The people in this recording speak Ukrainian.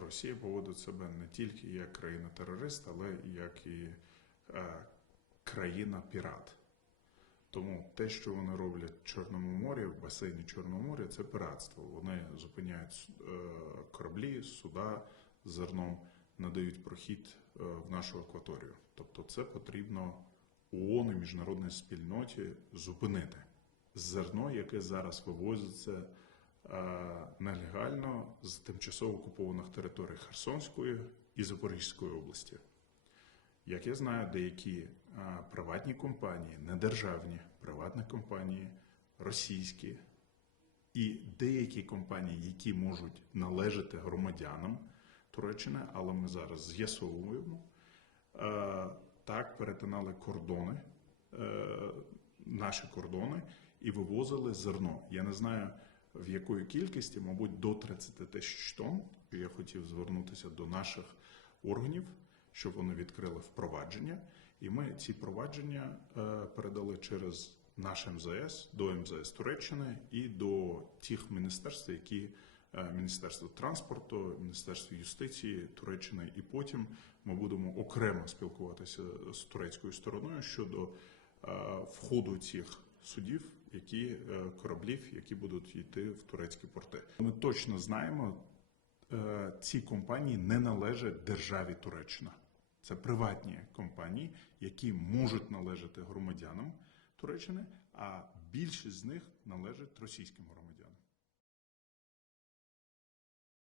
Росія поводить себе не тільки як країна-терорист, але як і країна-пірат. Тому те, що вони роблять в Чорному морі, в басейні Чорного моря, це піратство. Вони зупиняють кораблі, суда з зерном, надають прохід в нашу акваторію. Тобто це потрібно ООН і міжнародній спільноті зупинити. Зерно, яке зараз вивозиться нелегально з тимчасово окупованих територій Херсонської і Запорізької області. Як я знаю, деякі приватні компанії, недержавні приватні компанії, російські і деякі компанії, які можуть належати громадянам Туреччини, але ми зараз з'ясовуємо, так перетинали кордони, наші кордони і вивозили зерно. Я не знаю, в якої кількості, мабуть, до 30 тисяч тонн. Я хотів звернутися до наших органів, щоб вони відкрили впровадження. І ми ці провадження передали через наш МЗС, до МЗС Туреччини і до тих міністерств, які Міністерство транспорту, Міністерство юстиції Туреччини. І потім ми будемо окремо спілкуватися з турецькою стороною щодо входу цих судів, кораблів, які будуть йти в турецькі порти. Ми точно знаємо, ці компанії не належать державі Туреччина. Це приватні компанії, які можуть належати громадянам Туреччини, а більшість з них належать російським громадянам.